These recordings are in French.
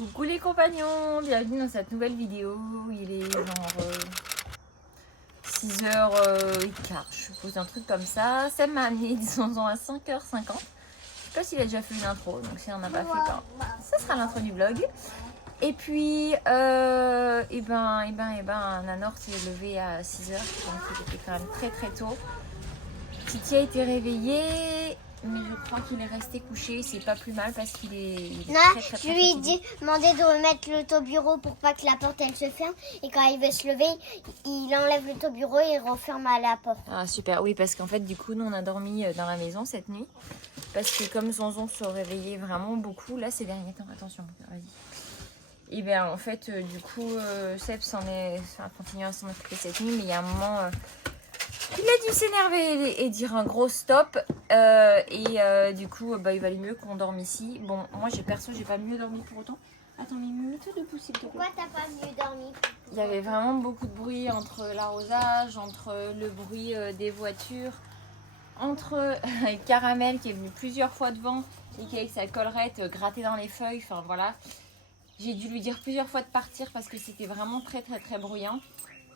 Coucou les compagnons, bienvenue dans cette nouvelle vidéo. Il est genre 6h15, je suppose, un truc comme ça. Sam m'a amené, disons, à 5h50. Je sais pas s'il a déjà fait une intro, donc si on n'a pas fait quand, ça sera l'intro du vlog. Et puis, Nanor s'est levé à 6h, donc il était quand même très tôt. Titi a été réveillé, mais je crois qu'il est resté couché. C'est pas plus mal parce qu'il est, très je lui ai demandé de remettre le bureau pour pas que la porte elle se ferme. Et quand il veut se lever, il enlève le bureau et il referme à la porte. Ah super, oui, parce qu'en fait du coup nous on a dormi dans la maison cette nuit. Parce que comme Zonzon se réveillait vraiment beaucoup, là ces derniers temps, attention, vas-y. Et bien en fait du coup Seb a continué à s'en occuper cette nuit, mais il y a un moment il a dû s'énerver et dire un gros stop. Du coup il valait mieux qu'on dorme ici. Bon, moi j'ai pas mieux dormi pour autant. Attends, mais mets-toi debout s'il te plaît. Pourquoi t'as pas mieux dormi? Il y avait vraiment beaucoup de bruit entre l'arrosage, entre le bruit des voitures, entre Caramel qui est venu plusieurs fois devant et qui avec sa collerette grattait dans les feuilles. Enfin voilà, j'ai dû lui dire plusieurs fois de partir parce que c'était vraiment très bruyant.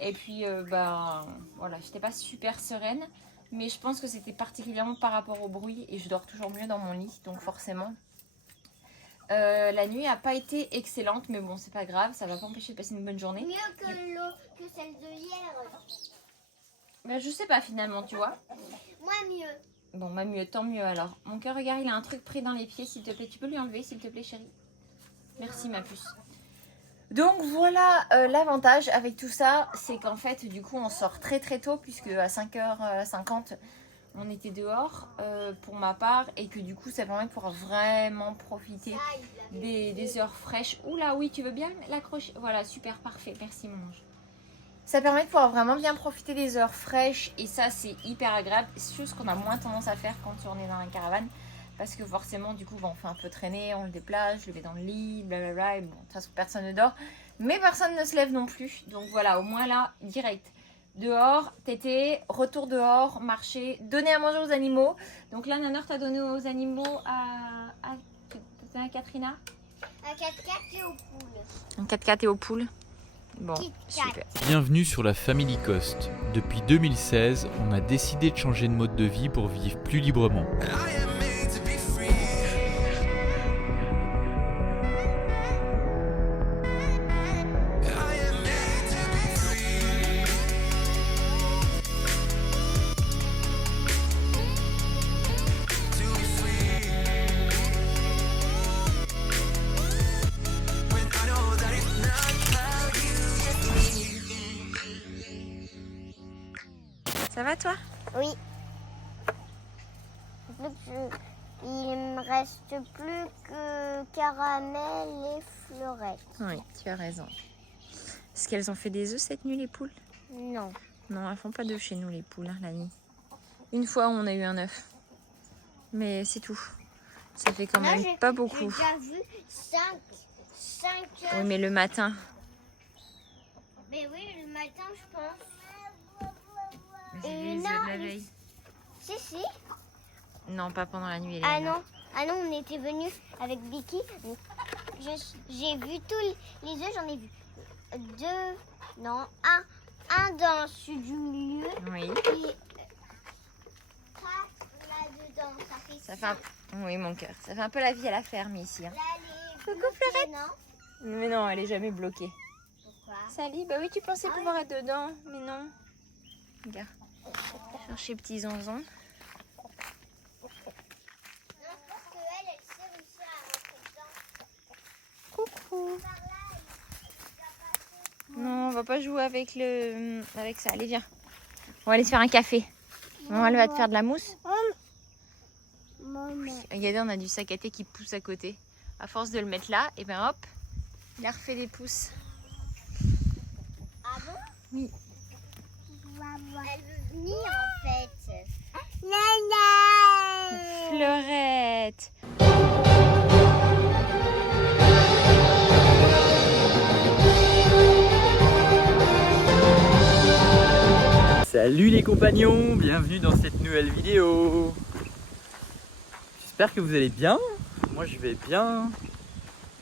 Et puis voilà, j'étais pas super sereine, mais je pense que c'était particulièrement par rapport au bruit et je dors toujours mieux dans mon lit, donc forcément. La nuit n'a pas été excellente, mais bon, c'est pas grave, ça va pas empêcher de passer une bonne journée. Mieux que celle de hier. Ben, je sais pas finalement, tu vois. Moi mieux. Bon, bah mieux, tant mieux alors. Mon cœur, regarde, il a un truc pris dans les pieds, s'il te plaît. Tu peux lui enlever, s'il te plaît, chérie? Merci, ma puce. Donc voilà, l'avantage avec tout ça, c'est qu'en fait, du coup, on sort très tôt, puisque à 5h50, on était dehors pour ma part, et que du coup, ça permet de pouvoir vraiment profiter des heures fraîches. Oula, oui, tu veux bien l'accrocher? Voilà, super, parfait, merci mon ange. Ça permet de pouvoir vraiment bien profiter des heures fraîches, et ça, c'est hyper agréable. C'est chose qu'on a moins tendance à faire quand on est dans la caravane, parce que forcément, du coup, on fait un peu traîner, on le déplace, je le mets dans le lit, blablabla, et bon, de toute façon, personne ne dort, mais personne ne se lève non plus. Donc voilà, au moins là, direct. Dehors, tété, retour dehors, marcher, donner à manger aux animaux. Donc là, Nanor t'a donné aux animaux à Katrina? Un 4x4 et aux poules. Un 4x4 et aux poules. Bon, super. Bienvenue sur la Family Coast. Depuis 2016, on a décidé de changer de mode de vie pour vivre plus librement. Ça va toi? Oui. Il me reste plus que Caramel et Fleurette. Oui, tu as raison. Est-ce qu'elles ont fait des œufs cette nuit, les poules? Non. Non, elles font pas d'œufs chez nous, les poules, hein, la nuit. Une fois, on a eu un œuf. Mais c'est tout. Ça fait quand même pas beaucoup. J'ai déjà vu 5 Oui, mais le matin. Mais oui, le matin, je pense. J'ai vu les œufs de la veille. Si. Non, pas pendant la nuit. Ah non, on était venus avec Vicky. J'ai vu tous les œufs, j'en ai vu un dans celui du milieu. Oui. Et 4 là-dedans, ça fait Oui, mon cœur. Ça fait un peu la vie à la ferme ici. Hein. Là, Coucou, Fleurette, non? Mais non, elle est jamais bloquée. Pourquoi? Salut, bah oui, tu pensais pouvoir être dedans, mais non. Regarde. Chercher petit zonzon. Non, je pense qu'elle sait réussir à rentrer dedans. Coucou. Par là, Non, on va pas jouer avec ça. Allez, viens. On va aller se faire un café. Maman, elle va te faire de la mousse. Maman. Regardez, on a du sac à thé qui pousse à côté. À force de le mettre là, et ben hop, il a refait des pousses. Ah bon? Oui. Elle veut venir en fait. Fleurette. Salut les compagnons, bienvenue dans cette nouvelle vidéo. J'espère que vous allez bien. Moi je vais bien.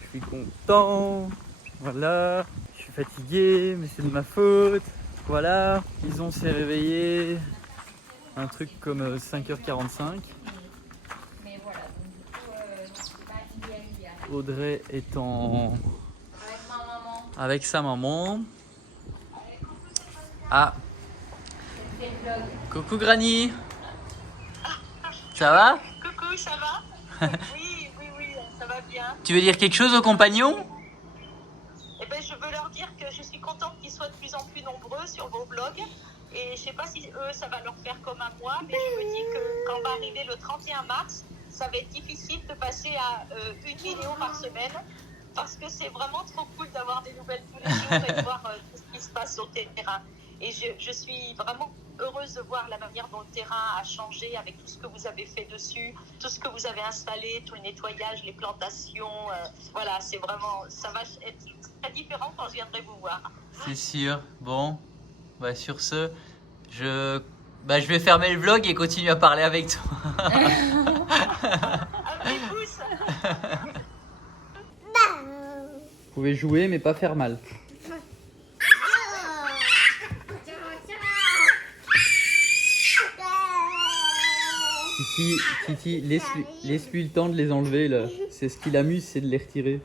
Je suis content. Voilà, je suis fatigué, mais c'est de ma faute. Voilà, Ison s'est réveillé un truc comme 5h45. Mais voilà, donc du coup, c'est pas idéal. Audrey est en... Avec ma maman, avec sa maman. Ah, c'est le vlog. coucou Granny. Ça va? Coucou, ça va? Oui, ça va bien. Tu veux dire quelque chose aux compagnons? Eh ben, je veux leur dire que je suis contente qu'ils soient de plus en plus nombreux sur vos blogs. Et je sais pas si eux, ça va leur faire comme à moi, mais je me dis que quand va arriver le 31 mars, ça va être difficile de passer à une vidéo par semaine. Parce que c'est vraiment trop cool d'avoir des nouvelles tous les jours et de voir tout ce qui se passe sur le terrain. Et je suis vraiment heureuse de voir la manière dont le terrain a changé avec tout ce que vous avez fait dessus, tout ce que vous avez installé, tout le nettoyage, les plantations. Voilà, c'est vraiment, ça va être très différent quand je viendrai vous voir. C'est sûr. Bon, bah sur ce, je vais fermer le vlog et continuer à parler avec toi. Un petit pouce. Vous pouvez jouer mais pas faire mal. Titi, laisse-lui le temps de les enlever là. C'est ce qui l'amuse, c'est de les retirer.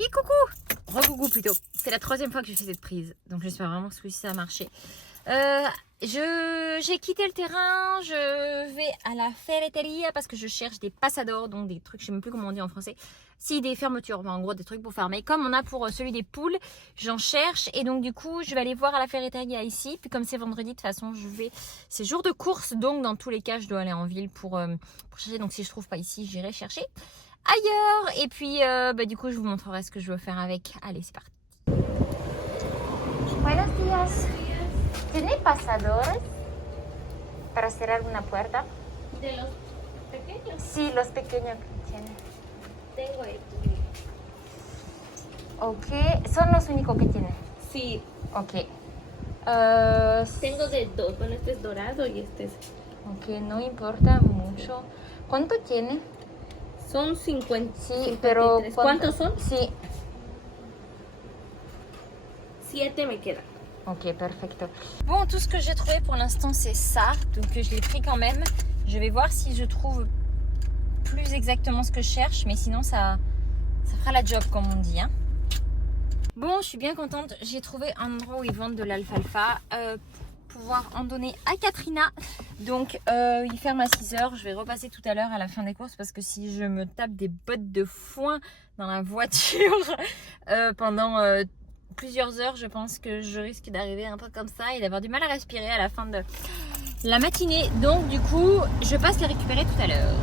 Et coucou! Re-coucou plutôt. C'est la 3e fois que je fais cette prise. Donc j'espère vraiment que ça a marché. J'ai quitté le terrain. Je vais à la ferreteria parce que je cherche des passadors. Donc des trucs, je sais même plus comment on dit en français. Si, des fermetures. En gros, des trucs pour fermer. Comme on a pour celui des poules, j'en cherche. Et donc du coup, je vais aller voir à la ferreteria ici. Puis comme c'est vendredi, de toute façon, c'est jour de course. Donc dans tous les cas, je dois aller en ville pour chercher. Donc si je trouve pas ici, j'irai chercher ailleurs. Et puis du coup je vous montrerai ce que je veux faire avec. Allez, c'est parti. Buenos días. ¿Tiene pasadores para cerrar una puerta? ¿De los pequeños? Sí, los pequeños que tiene. Tengo estos. Ok, son los únicos que tiene. Sí, Ok. tengo de dos. Bueno, este es dorado y este es... Ok, no importa mucho. ¿Cuánto tiene? Son 50. Sí, pero 53. ¿Cuántos son? Sí. 7 me quedan. Ok, perfecto. Bon, tout ce que j'ai trouvé pour l'instant, c'est ça. Donc, je l'ai pris quand même. Je vais voir si je trouve plus exactement ce que je cherche. Mais sinon, ça fera la job, comme on dit. Hein. Bon, je suis bien contente. J'ai trouvé un endroit où ils vendent de l'alfalfa. Pouvoir en donner à Katrina. Donc, il ferme à 6h. Je vais repasser tout à l'heure à la fin des courses. Parce que si je me tape des bottes de foin dans la voiture pendant... plusieurs heures, je pense que je risque d'arriver un peu comme ça et d'avoir du mal à respirer à la fin de la matinée. Donc du coup, je passe les récupérer tout à l'heure.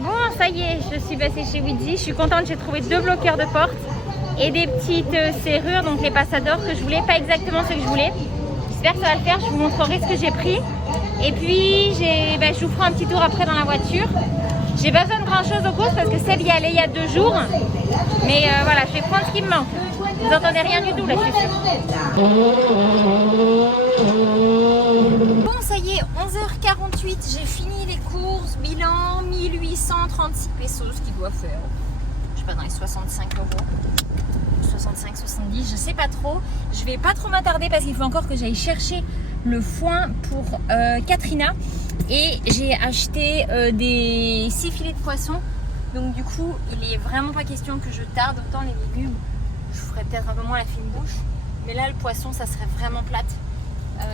Bon, ça y est, je suis passée chez Weezy. Je suis contente, j'ai trouvé 2 bloqueurs de porte et des petites serrures, donc les passadors que je voulais, pas exactement ce que je voulais. J'espère que ça va le faire, je vous montrerai ce que j'ai pris. Et puis, je vous ferai un petit tour après dans la voiture. J'ai pas besoin de grand chose aux courses parce que Seb y allait il y a 2 jours. Mais voilà, je vais prendre ce qui me manque. Vous entendez rien du tout là, je suis sûre. Bon, ça y est, 11h48, j'ai fini les courses. Bilan 1836 pesos, ce qui doit faire, je sais pas, dans les 65 euros. 65, 70, je sais pas trop. Je vais pas trop m'attarder parce qu'il faut encore que j'aille chercher le foin pour Katrina. Et j'ai acheté des 6 filets de poisson. Donc du coup, il est vraiment pas question que je tarde. Autant les légumes, je ferais peut-être un peu moins la fine bouche. Mais là, le poisson, ça serait vraiment plate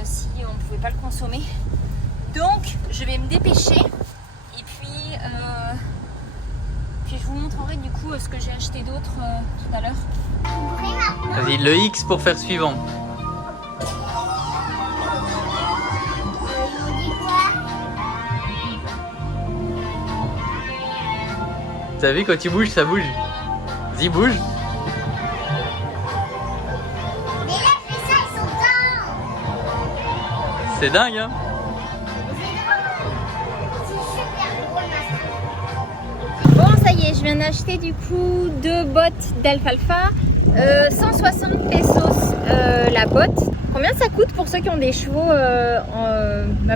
si on pouvait pas le consommer. Donc, je vais me dépêcher. Et puis je vous montrerai du coup ce que j'ai acheté d'autre tout à l'heure. Vas-y, le X pour faire suivant. T'as vu, quand tu bouges, ça bouge. Vas-y, bouge. Mais là, je fais ça C'est dingue, hein? Bon, ça y est, je viens d'acheter du coup 2 bottes d'alfalfa. 160 pesos la botte. Combien ça coûte pour ceux qui ont des chevaux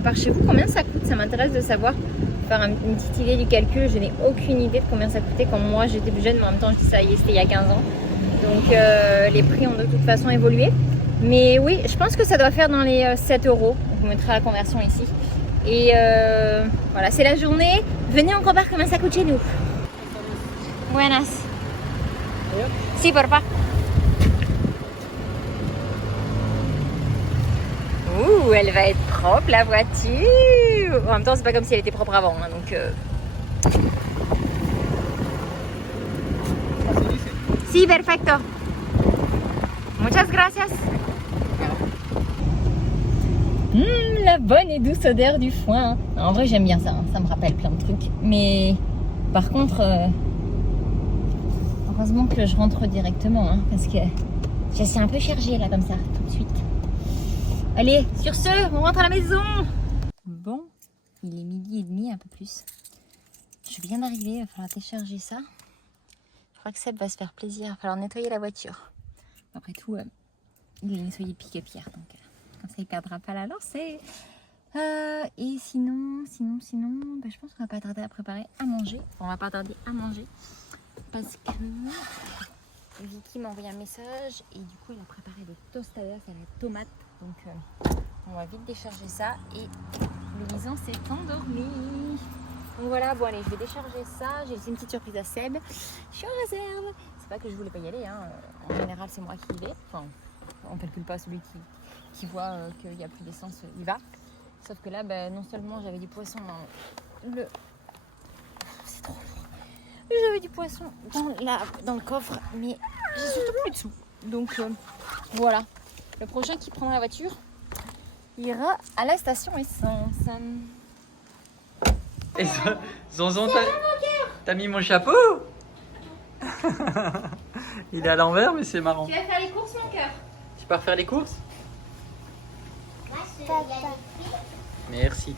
par chez vous? Combien ça coûte? Ça m'intéresse de savoir. Faire une petite idée du calcul. Je n'ai aucune idée de combien ça coûtait quand moi j'étais plus jeune, mais en même temps, je dis ça y est, c'était il y a 15 ans. Donc les prix ont de toute façon évolué. Mais oui, je pense que ça doit faire dans les 7 euros. Donc, on mettra la conversion ici. Et voilà, c'est la journée. Venez, on compare combien ça coûte chez nous. Buenas. Si, porfa. Ouh, elle va être propre la voiture. En même temps, c'est pas comme si elle était propre avant. Hein, donc. Si, perfecto. Muchas gracias. La bonne et douce odeur du foin. En vrai, j'aime bien ça. Hein. Ça me rappelle plein de trucs. Mais par contre, heureusement que je rentre directement. Hein, parce que je suis un peu chargée là, comme ça, tout de suite. Allez, sur ce, on rentre à la maison. Bon, il est 12h30, un peu plus. Je viens d'arriver, il va falloir décharger ça. Je crois que Seb va se faire plaisir. Il va falloir nettoyer la voiture. Après tout, il a nettoyé pick-up hier, donc comme ça il ne perdra pas la lancée. Et sinon, bah, je pense qu'on va pas tarder à préparer à manger. Enfin, on va pas tarder à manger parce que Vicky m'a envoyé un message et du coup elle a préparé des tostadas à la tomate. Donc on va vite décharger ça et Louison s'est endormie. Donc voilà, bon allez, je vais décharger ça. J'ai laissé une petite surprise à Seb. Je suis en réserve. C'est pas que je voulais pas y aller, hein. En général c'est moi qui y vais. Enfin, on calcule pas celui qui voit qu'il n'y a plus d'essence, il va. Sauf que là, bah, non seulement j'avais du poisson dans le... C'est trop lourd. J'avais du poisson dans le coffre, mais j'ai surtout plus de sous. Donc voilà. Le prochain qui prendra la voiture ira à la station essence. Et Zonzon, t'as mis mon chapeau? Il est à l'envers, mais c'est marrant. Tu vas faire les courses, mon cœur? Tu pars faire les courses? Merci.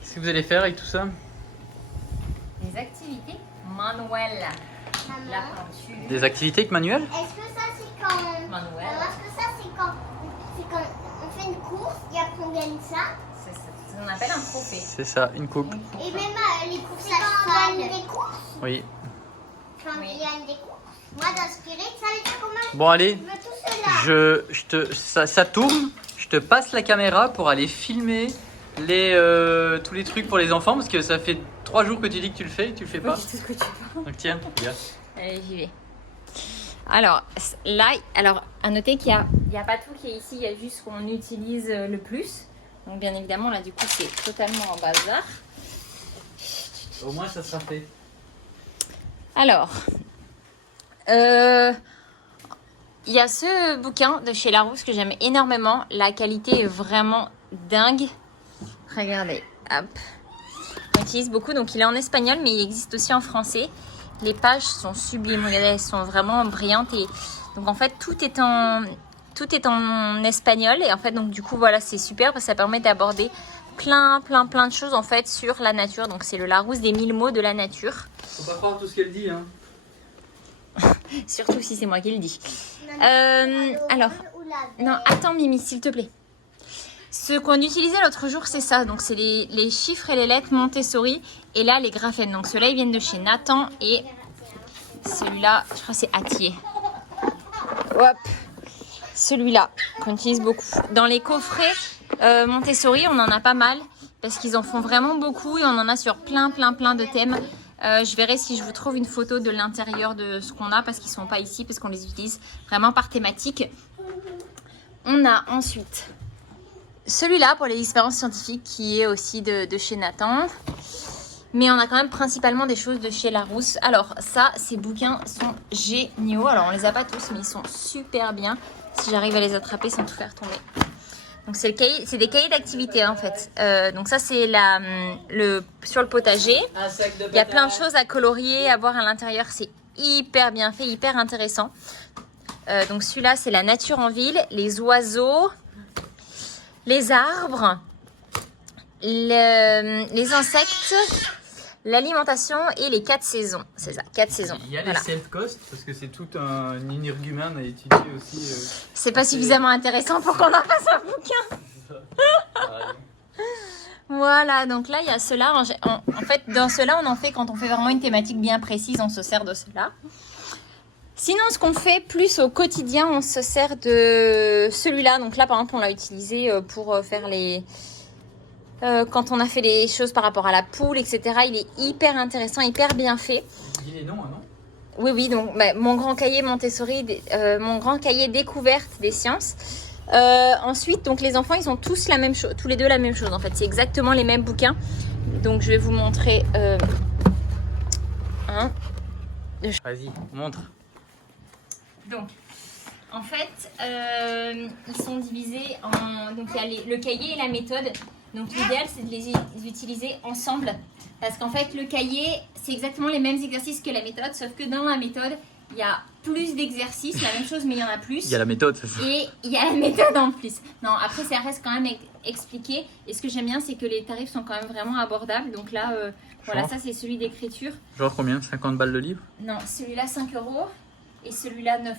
Qu'est-ce que vous allez faire avec tout ça? Des activités manuelles. La peinture. Des activités avec Manuel? Est-ce que ça c'est quand Manuel. est-ce que ça c'est quand on fait une course et après on gagne ça? C'est ça. On appelle un trophée. C'est ça, une coupe. Et même les courses à cheval. On gagne des courses? Oui. Quand on gagne des courses? Moi d'inspirer, ça veut dire comment? Bon allez, tout cela. ça tourne. Je te passe la caméra pour aller filmer tous les trucs pour les enfants parce que ça fait 3 jours que tu dis que tu le fais, tu le fais pas. Tout ce que tu veux. Donc tiens, regarde. Allez, j'y vais. Alors, là, à noter qu'il n'y a pas tout qui est ici, il y a juste ce qu'on utilise le plus. Donc, bien évidemment, là, du coup, c'est totalement en bazar. Au moins ça sera fait. Alors, il y a ce bouquin de chez Larousse que j'aime énormément. La qualité est vraiment dingue. Regardez, hop. On utilise beaucoup, donc il est en espagnol, mais il existe aussi en français. Les pages sont sublimes, regardez, elles sont vraiment brillantes. Et donc en fait, tout est en espagnol. Et en fait, donc du coup, voilà, c'est super parce que ça permet d'aborder plein de choses en fait sur la nature. Donc c'est le Larousse des 1000 mots de la nature. Faut pas croire tout ce qu'elle dit, hein. Surtout si c'est moi qui le dis. Alors, non, attends Mimi, s'il te plaît. Ce qu'on utilisait l'autre jour, c'est ça. Donc, c'est les chiffres et les lettres Montessori. Et là, les graphènes. Donc, ceux-là, ils viennent de chez Nathan. Et celui-là, je crois que c'est Atier. Hop. Celui-là, qu'on utilise beaucoup. Dans les coffrets Montessori, on en a pas mal. Parce qu'ils en font vraiment beaucoup. Et on en a sur plein de thèmes. Je verrai si je vous trouve une photo de l'intérieur de ce qu'on a. Parce qu'ils ne sont pas ici. Parce qu'on les utilise vraiment par thématique. On a ensuite... celui-là pour les expériences scientifiques qui est aussi de chez Nathan. Mais on a quand même principalement des choses de chez Larousse. Alors ça, ces bouquins sont géniaux. Alors on les a pas tous mais ils sont super bien. Si j'arrive à les attraper sans tout faire tomber. Donc c'est des cahiers d'activité en fait. Donc ça c'est sur le potager. Il y a plein de choses à colorier, à voir à l'intérieur. C'est hyper bien fait, hyper intéressant. Donc celui-là, c'est la nature en ville, les oiseaux, les arbres, les insectes, l'alimentation et les 4 saisons. C'est ça, 4 saisons. Il y a Voilà. les self-cost parce que c'est tout un énergumène à étudier aussi. C'est pas suffisamment intéressant pour qu'on en fasse un bouquin. Voilà, donc là, il y a ceux-là. En fait, dans ceux-là, on en fait quand on fait vraiment une thématique bien précise, on se sert de ceux-là. Sinon, ce qu'on fait plus au quotidien, on se sert de celui-là. Donc là, par exemple, on l'a utilisé pour faire les... quand on a fait les choses par rapport à la poule, etc. Il est hyper intéressant, hyper bien fait. Dis les noms, non? Oui, oui, donc mon grand cahier Montessori, mon grand cahier découverte des sciences. Ensuite, donc les enfants, ils ont tous la même chose, tous les deux la même chose. En fait, c'est exactement les mêmes bouquins. Donc, je vais vous montrer un. Vas-y, montre. Donc, en fait, ils sont divisés en. Donc, il y a le cahier et la méthode. Donc, l'idéal, c'est de les utiliser ensemble. Parce qu'en fait, le cahier, c'est exactement les mêmes exercices que la méthode. Sauf que dans la méthode, il y a plus d'exercices. La même chose, mais il y en a plus. Il y a la méthode, c'est ça. Et il y a la méthode en plus. Non, après, ça reste quand même expliqué. Et ce que j'aime bien, c'est que les tarifs sont quand même vraiment abordables. Donc là, voilà, ça, c'est celui d'écriture. Genre combien? 50 balles le livre? Non, celui-là 5 € et celui-là 9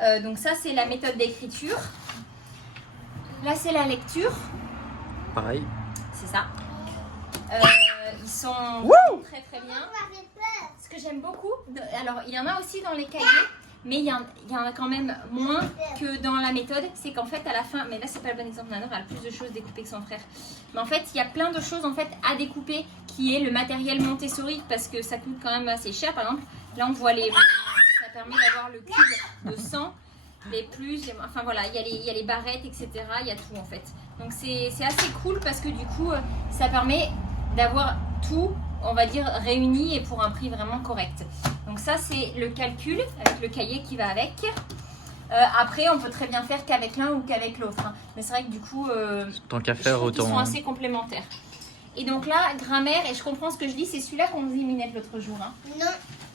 €. Donc ça, c'est la méthode d'écriture. Là, c'est la lecture. Pareil. C'est ça. Ils sont très très bien. Ce que j'aime beaucoup, alors il y en a aussi dans les cahiers, mais il y en a quand même moins que dans la méthode. C'est qu'en fait, à la fin, mais là, c'est pas le bon exemple, Nanor, elle a plus de choses découpées que son frère. Mais en fait, il y a plein de choses en fait à découper qui est le matériel Montessori parce que ça coûte quand même assez cher. Par exemple, là, on voit ça permet d'avoir le cube de 100. Les plus, enfin voilà, il y a les barrettes, etc. Il y a tout en fait. Donc c'est assez cool parce que du coup, ça permet d'avoir tout, on va dire, réuni et pour un prix vraiment correct. Donc ça, c'est le calcul avec le cahier qui va avec. Après, on peut très bien faire qu'avec l'un ou qu'avec l'autre. Hein. Mais c'est vrai que du coup, Tant qu'à je faire, trouve qu'ils autant. sont assez complémentaires. Et donc là, grammaire, et je comprends ce que je dis, c'est celui-là qu'on faisait Minette l'autre jour. Hein. Non,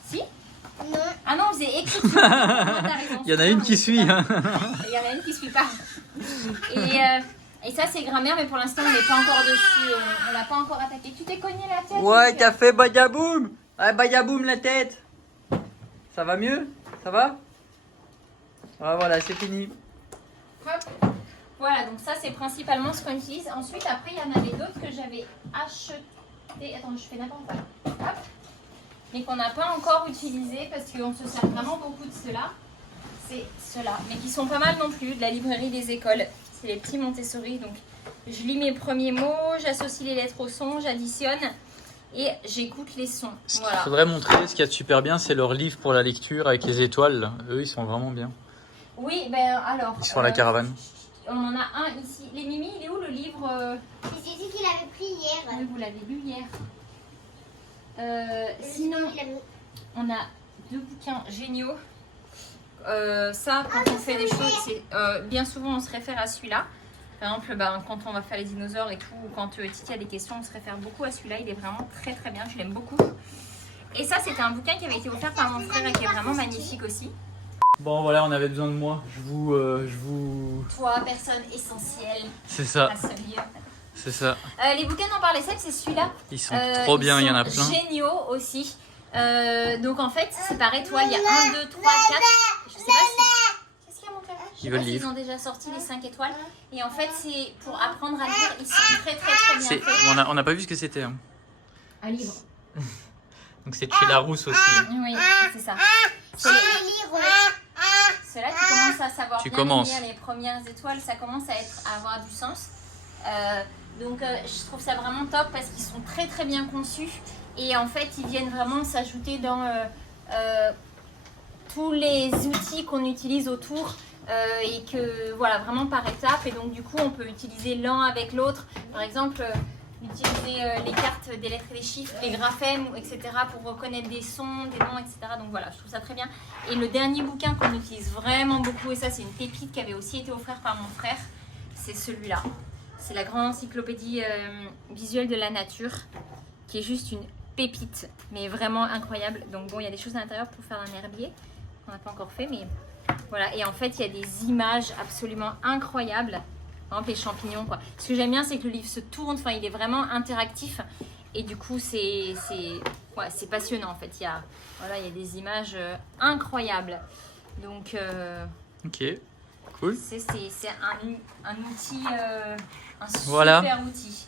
Si? non. Ah non, on faisait écriture. T'as raison. Il y en a une qui suit. Hein. Il y en a une qui suit pas. Et ça, c'est grammaire, mais pour l'instant, on n'est pas encore dessus. On l'a pas encore attaqué. Tu t'es cogné la tête? Ouais, t'as fait badaboum. Ah, badaboum la tête. Ça va mieux? Ça va? Ah, voilà, c'est fini. Hop. Voilà, donc ça, c'est principalement ce qu'on utilise. Ensuite, après, il y en avait d'autres que j'avais acheté. Attends, je fais n'importe quoi. Hop. Mais qu'on n'a pas encore utilisé parce qu'on se sert vraiment beaucoup de ceux-là. C'est ceux-là, mais qui sont pas mal non plus, de la librairie des écoles. C'est les petits Montessori. Donc, je lis mes premiers mots, j'associe les lettres au son, j'additionne et j'écoute les sons. Ce qu'il Voilà. faudrait montrer, ce qu'il y a de super bien, c'est leur livre pour la lecture avec les étoiles. Là. Eux, ils sont vraiment bien. Oui, ben alors. Ils sont à la caravane. On en a un ici. Les Mimi, il est où le livre C'est celui qu'il avait pris hier. Oui, vous l'avez lu hier. Sinon, on a 2 bouquins géniaux. Ça, quand on fait des choses, c'est bien souvent on se réfère à celui-là. Par exemple, quand on va faire les dinosaures et tout, ou quand Titi a des questions, on se réfère beaucoup à celui-là. Il est vraiment très très bien, je l'aime beaucoup. Et ça, c'était un bouquin qui avait été offert par mon frère et qui est vraiment magnifique aussi. Bon, voilà, on avait besoin de moi. Je vous... Toi, personne essentielle C'est ça, à ce lieu. c'est ça. Les bouquins dont parlait Seb, c'est celui-là. Ils sont trop bien, il y en a Ils plein. sont géniaux aussi. Donc en fait, c'est par étoile. Il y a 1, 2, 3, 4. Je sais pas si. Qu'est-ce qu'il y a, mon frère? Je sais Ils pas veulent s'ils lire. ont déjà sorti les 5 étoiles. Et en fait, c'est pour apprendre à lire. Ils sont très très très bien C'est- faits. on n'a pas vu ce que c'était. Hein. Un livre. Donc c'est de chez Larousse aussi. Oui, c'est ça. Je vais lire. Ceux-là, tu commences à savoir Tu bien commences. lire les premières étoiles. Ça commence à avoir du sens. Donc je trouve ça vraiment top parce qu'ils sont très très bien conçus. Et en fait, ils viennent vraiment s'ajouter dans tous les outils qu'on utilise autour et que voilà, vraiment par étapes. Et donc du coup, on peut utiliser l'un avec l'autre. Par exemple, utiliser les cartes des lettres et des chiffres, les graphèmes, etc. pour reconnaître des sons, des noms, etc. Donc voilà, je trouve ça très bien. Et le dernier bouquin qu'on utilise vraiment beaucoup, et ça c'est une pépite qui avait aussi été offert par mon frère, c'est celui-là. C'est la grande encyclopédie visuelle de la nature, qui est juste une pépite, mais vraiment incroyable. Donc bon, il y a des choses à l'intérieur pour faire un herbier, qu'on n'a pas encore fait, mais Voilà, et en fait, il y a des images absolument incroyables. Par exemple, les champignons, quoi. Ce que j'aime bien, c'est que le livre se tourne, enfin, il est vraiment interactif. Et du coup, c'est passionnant, en fait. Il y a des images incroyables. Donc, Ok, cool. c'est un outil, un super Voilà. outil.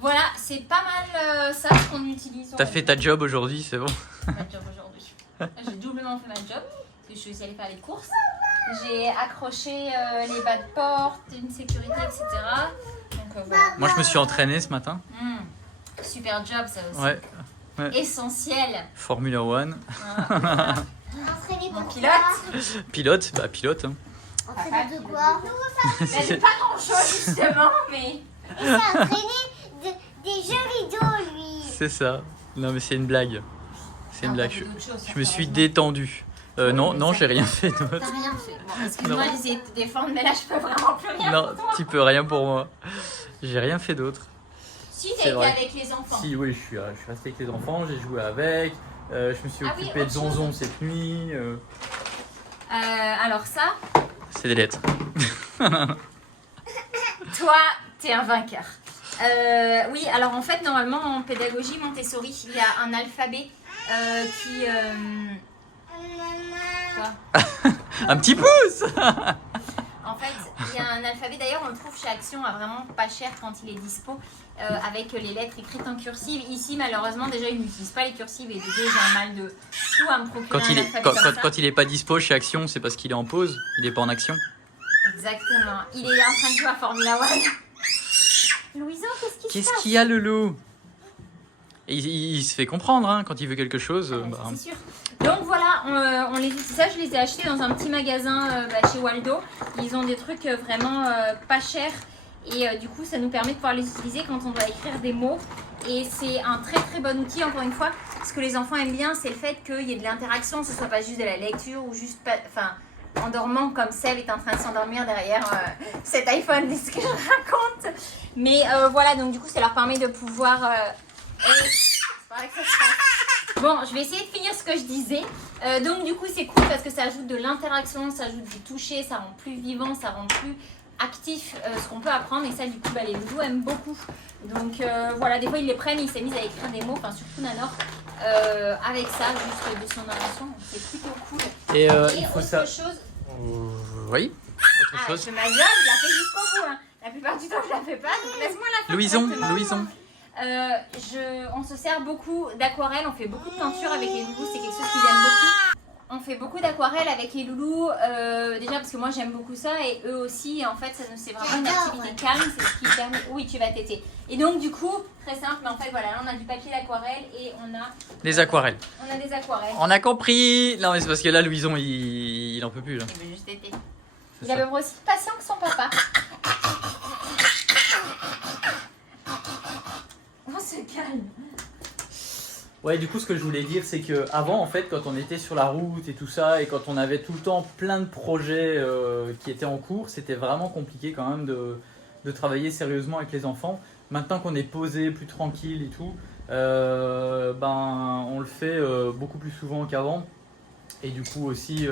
Voilà, c'est pas mal ça ce qu'on utilise. T'as fait ta job aujourd'hui, c'est bon. Ma job aujourd'hui. J'ai doublement fait ma job, parce que je suis aussi allée faire les courses. J'ai accroché les bas de porte, une sécurité, etc. Donc voilà. Moi, je me suis entraîné ce matin. Super job ça aussi. Ouais. Essentiel. Formula One. Voilà. Entraîné Mon pour pilote. Pilote, bah pilote. Hein. quoi? Entraîné de quoi? Mais de pas grand chose justement, mais. Il s'est entraîné des jeux vidéo, lui. C'est ça. Non, mais c'est une blague. C'est une blague. Je me suis dit. détendu. Non, j'ai rien fait d'autre. T'as rien fait. Bon, excuse-moi, j'essayais de te défendre, mais là je peux vraiment plus rien. Non, pour toi. tu peux rien pour moi. J'ai rien fait d'autre. Si C'est t'as été vrai. avec les enfants. Si, oui, je suis resté avec les enfants, j'ai joué avec. Je me suis Ah oui, occupé autre de Zonzon cette nuit. Alors ça, C'est des lettres. toi, t'es un vainqueur. Oui, alors en fait, normalement en pédagogie Montessori, il y a un alphabet qui. Quoi Un petit pouce. En fait, il y a un alphabet, d'ailleurs on le trouve chez Action à vraiment pas cher quand il est dispo, avec les lettres écrites en cursive. Ici malheureusement déjà ils n'utilisent pas les cursives et de deux j'ai un mal de fou à me procurer Quand il un est, alphabet quand, comme quand- ça. quand il est pas dispo chez Action, c'est parce qu'il est en pause. Il est pas en action. Exactement, il est en train de jouer à Formula One. Louison, qu'est-ce qui se Qu'est-ce passe? qu'il y a, le loup? Et il se fait comprendre hein, quand il veut quelque chose. Ça, c'est sûr. Donc voilà, on les utilise. Ça, je les ai achetés dans un petit magasin chez Waldo. Ils ont des trucs vraiment pas chers. Et du coup, ça nous permet de pouvoir les utiliser quand on doit écrire des mots. Et c'est un très très bon outil, encore une fois. Ce que les enfants aiment bien, c'est le fait qu'il y ait de l'interaction. Que ce soit pas juste de la lecture ou juste pas... Enfin, en dormant comme Seb est en train de s'endormir derrière cet iPhone, c'est ce que je raconte. Mais voilà, donc du coup, ça leur permet de pouvoir... c'est par là que ça se passe. Bon, je vais essayer de finir ce que je disais. Donc du coup, c'est cool parce que ça ajoute de l'interaction, ça ajoute du toucher, ça rend plus vivant, ça rend plus actif ce qu'on peut apprendre. Et ça, du coup, les loulous aiment beaucoup. Donc voilà, des fois, ils les prennent, ils s'amusent à écrire des mots, enfin surtout Nanor, avec ça, juste de son narration. C'est plutôt cool. Et Et il faut autre ça. chose... Oui. Autre Ah, chose. je fais ma job, je la fais jusqu'au bout. Hein. La plupart du temps, je la fais pas, donc laisse-moi la faire. Louison, correctement. Louison. On se sert beaucoup d'aquarelle, on fait beaucoup de peinture avec les loulous, c'est quelque chose qu'ils aiment beaucoup. On fait beaucoup d'aquarelle avec les loulous, déjà parce que moi j'aime beaucoup ça et eux aussi, en fait c'est vraiment une activité calme, c'est ce qui permet... Oui, tu vas téter. Et donc du coup, très simple, mais en fait voilà, là on a du papier d'aquarelle et on a Les aquarelles. des aquarelles. On a compris. Non mais c'est parce que là, Louison, il en peut plus là. Il veut juste téter. C'est Il a ça. même aussi patient que son papa. On se calme. Ouais, du coup, ce que je voulais dire, c'est que avant, en fait, quand on était sur la route et tout ça, et quand on avait tout le temps plein de projets qui étaient en cours, c'était vraiment compliqué quand même de travailler sérieusement avec les enfants. Maintenant qu'on est posé, plus tranquille et tout, on le fait beaucoup plus souvent qu'avant. Et du coup aussi,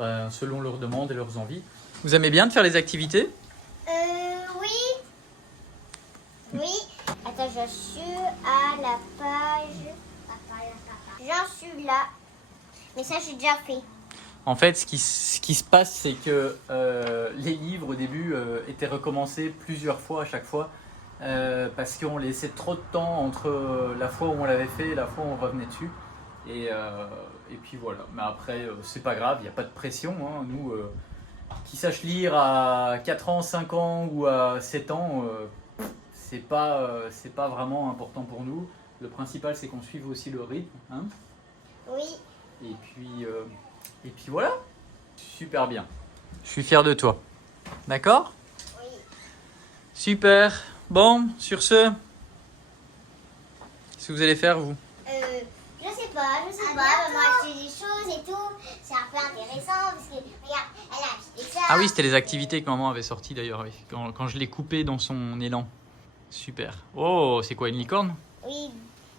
selon leurs demandes et leurs envies. Vous aimez bien de faire les activités? Oui. Oui. Attends, je suis à la page. J'en suis là. Mais ça, j'ai déjà fait. En fait, ce qui se passe, c'est que les livres au début étaient recommencés plusieurs fois à chaque fois parce qu'on laissait trop de temps entre la fois où on l'avait fait et la fois où on revenait dessus. Et puis voilà. Mais après, c'est pas grave, il n'y a pas de pression. Hein. Nous, qui sache lire à 4 ans, 5 ans ou à 7 ans, c'est pas vraiment important pour nous. Le principal, c'est qu'on suive aussi le rythme. Hein. Oui. Et puis voilà. Super bien. Je suis fier de toi. D'accord? Oui. Super. Bon, sur ce, qu'est-ce que vous allez faire, vous? Je sais pas. Maman a acheté des choses et tout. C'est un peu intéressant parce que, regarde, elle a acheté ça. Ah oui, c'était les activités que maman avait sorties d'ailleurs, oui, quand je l'ai coupé dans son élan. Super. Oh, c'est quoi, une licorne? Oui,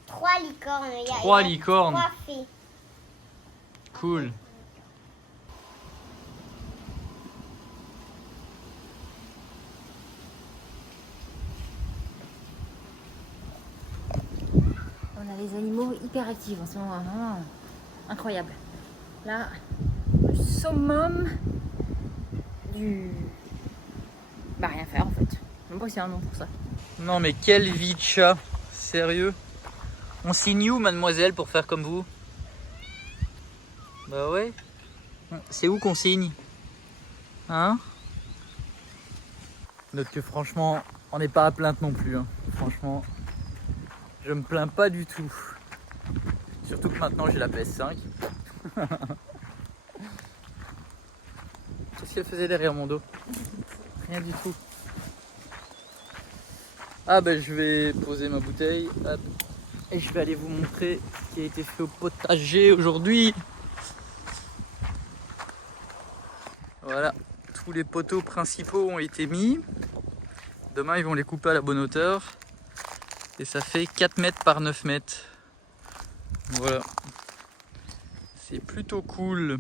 3 licornes. Il y a 3 licornes. 3 fées. Cool. les animaux hyper actifs en ce moment, vraiment incroyable. Là, le summum du... Bah rien faire en fait. Même pas si c'est un nom pour ça. Non mais quelle vie de chat, sérieux. On signe où mademoiselle pour faire comme vous? Bah ouais. C'est où qu'on signe? Hein? Note que franchement, on n'est pas à plaindre non plus. Hein. Franchement, je me plains pas du tout. Surtout que maintenant j'ai la PS5. Qu'est-ce qu'elle faisait derrière mon dos? Rien du tout. Ah ben je vais poser ma bouteille. Hop. Et je vais aller vous montrer ce qui a été fait au potager aujourd'hui. Voilà, tous les poteaux principaux ont été mis. Demain ils vont les couper à la bonne hauteur. Et ça fait 4 mètres par 9 mètres. Voilà. C'est plutôt cool.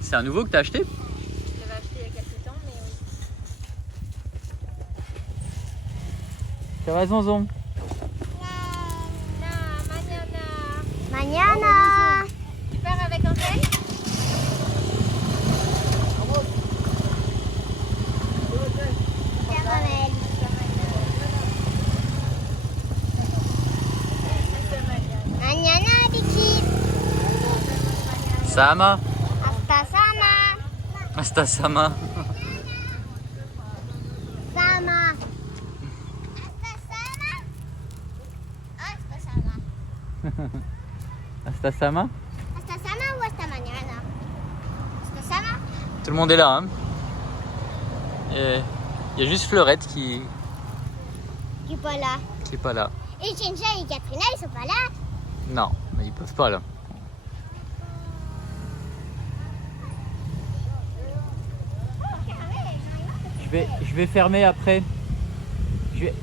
C'est un nouveau que tu as acheté? Je l'avais acheté il y a quelques temps, mais oui. Ça va Zonzon? Mañana. Tu pars avec Angèle? Caramel. Mañana, Vicky. Sama? Hasta sama. Hasta sama. Sama. Hasta sama. Hasta sama. Hasta sama? Hasta sama ou hasta mañana? Hasta sama. Tout le monde est là. Hein. Et il y a juste Fleurette qui Qui est pas là. est pas là. Et Chincha et Katrina, ils sont pas là. Non, mais ils peuvent pas là. Je vais fermer après.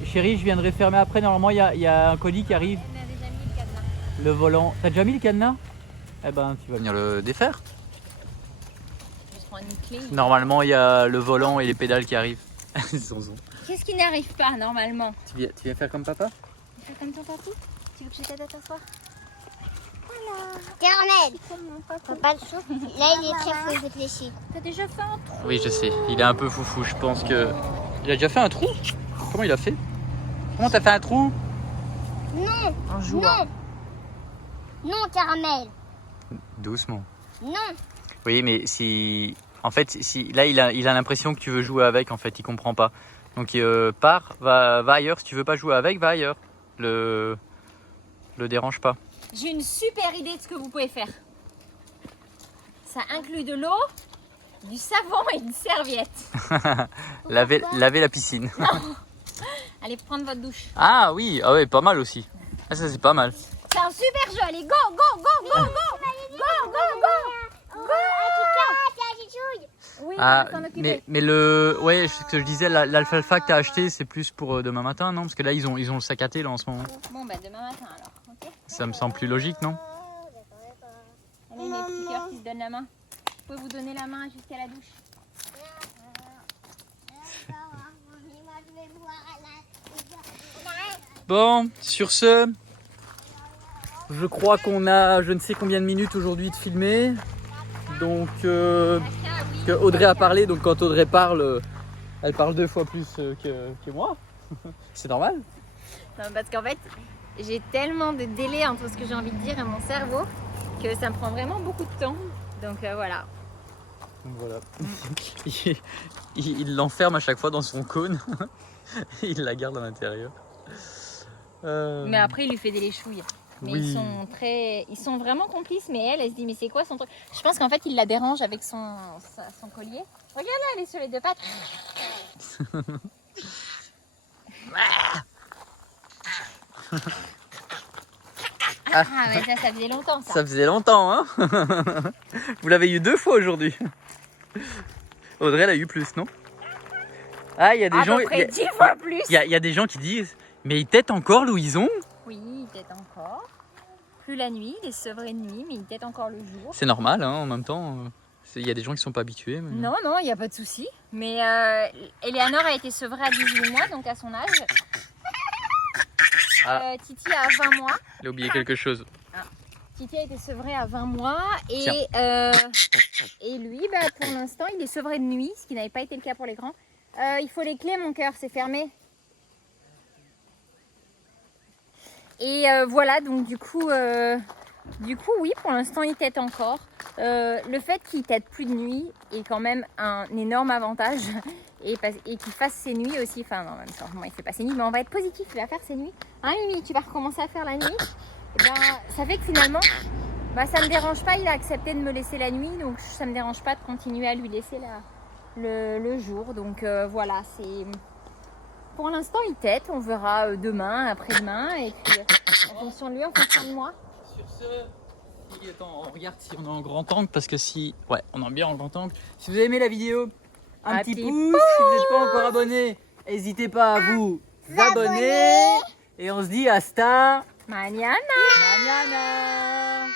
Chérie, je viendrai fermer après. Normalement, il y a un colis qui arrive. On a déjà mis le cadenas. Le volant. T'as déjà mis le cadenas? Eh ben, tu vas venir le défaire. Je prends une clé. Normalement, il y a le volant et les pédales qui arrivent. Zonzon. Qu'est-ce qui n'arrive pas normalement? Tu viens faire comme papa? Fais comme ton papou. Tu veux que je t'aide à t'asseoir? Caramel. Comme mon papou. Faut pas le souffle. Là, il est très fou, réfléchir. T'as déjà fait un trou? Oui, je sais. Il est un peu foufou. Je pense que. Il a déjà fait un trou? Comment il a fait? Comment t'as fait un trou? Non. En jouant. Non. Non, Caramel. Doucement. Non. Oui, mais si. En fait, si là, il a l'impression que tu veux jouer avec. En fait, il comprend pas. Donc, pars, va ailleurs. Si tu veux pas jouer avec, va ailleurs. Le dérange pas. J'ai une super idée de ce que vous pouvez faire. Ça inclut de l'eau, du savon et une serviette. Laver la piscine. Allez prendre votre douche. Ah oui, ah ouais, pas mal aussi. Ah, ça c'est pas mal. C'est un super jeu. Allez, go, go, go, go, go, go, go, go. Oui, Ah, on va s'en occuper. mais ouais, ce que je disais, l'alfalfa que t'as acheté, c'est plus pour demain matin, non? Parce que là, ils ont le sac à thé là en ce moment. Bon, bah demain matin alors, ok? Ça me semble plus logique, non? Allez, mes petits cœurs qui se donnent la main. Je peux vous donner la main jusqu'à la douche. Bon, sur ce, je crois qu'on a je ne sais combien de minutes aujourd'hui de filmer. Donc, que Audrey a parlé, donc quand Audrey parle, elle parle 2 fois plus que moi. C'est normal. Non, parce qu'en fait, j'ai tellement de délai entre ce que j'ai envie de dire et mon cerveau que ça me prend vraiment beaucoup de temps. Donc voilà. Donc voilà. Il l'enferme à chaque fois dans son cône. Il la garde à l'intérieur. Mais après, il lui fait des léchouilles. Mais Oui. ils sont vraiment complices. Mais elle se dit, mais c'est quoi son truc? Je pense qu'en fait, il la dérange avec son collier. Regarde là, elle est sur les 2 pattes. Ah ouais, ça faisait longtemps ça. Ça faisait longtemps, hein? Vous l'avez eu 2 fois aujourd'hui. Audrey, elle a eu plus, non? Ah, il y a des À gens. peu près 10 fois plus. Il y a des gens qui disent, mais il tète encore, Louison? Oui, il tète encore. Plus la nuit, il est sevré de nuit, mais il tète encore le jour. C'est normal, hein, en même temps. Il y a des gens qui sont pas habitués. Mais... Non, non, il n'y a pas de souci. Mais Eleanor a été sevrée à 18 mois, donc à son âge. Ah. Titi a 20 mois. Il a oublié quelque chose. Titi a été sevré à 20 mois et lui, bah, pour l'instant, il est sevré de nuit, ce qui n'avait pas été le cas pour les grands. Il faut les clés, mon cœur, c'est fermé. Et voilà, donc du coup, oui, pour l'instant, il tète encore. Le fait qu'il tète plus de nuit est quand même un énorme avantage. Et qu'il fasse ses nuits aussi. Enfin, non, en même temps, moi, il fait pas ses nuits, mais on va être positif, il va faire ses nuits. Hein, Mimi, tu vas recommencer à faire la nuit. Et ben, ça fait que finalement, bah, ça me dérange pas. Il a accepté de me laisser la nuit, donc ça me dérange pas de continuer à lui laisser le jour. Donc voilà, c'est. Pour l'instant, il tète. On verra demain, après-demain, et puis en fonction de lui, en fonction de moi. Sur ce, attends, on regarde si on est en grand angle parce que si. Ouais, on est bien en grand angle. Si vous avez aimé la vidéo, un petit pouce. Si vous n'êtes pas encore abonné, n'hésitez pas à vous abonner. Et on se dit hasta Mañana. mañana.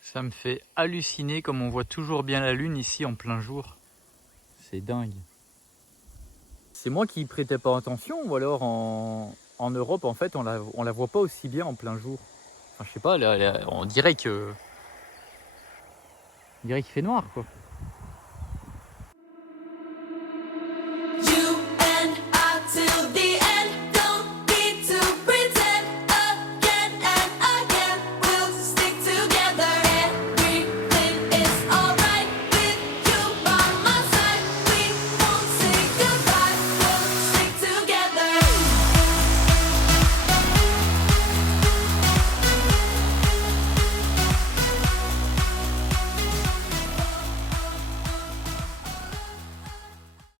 Ça me fait halluciner comme on voit toujours bien la lune ici en plein jour. C'est dingue. C'est moi qui y prêtais pas attention ou alors en Europe en fait on la voit pas aussi bien en plein jour. Enfin, je sais pas, on dirait qu'il fait noir quoi.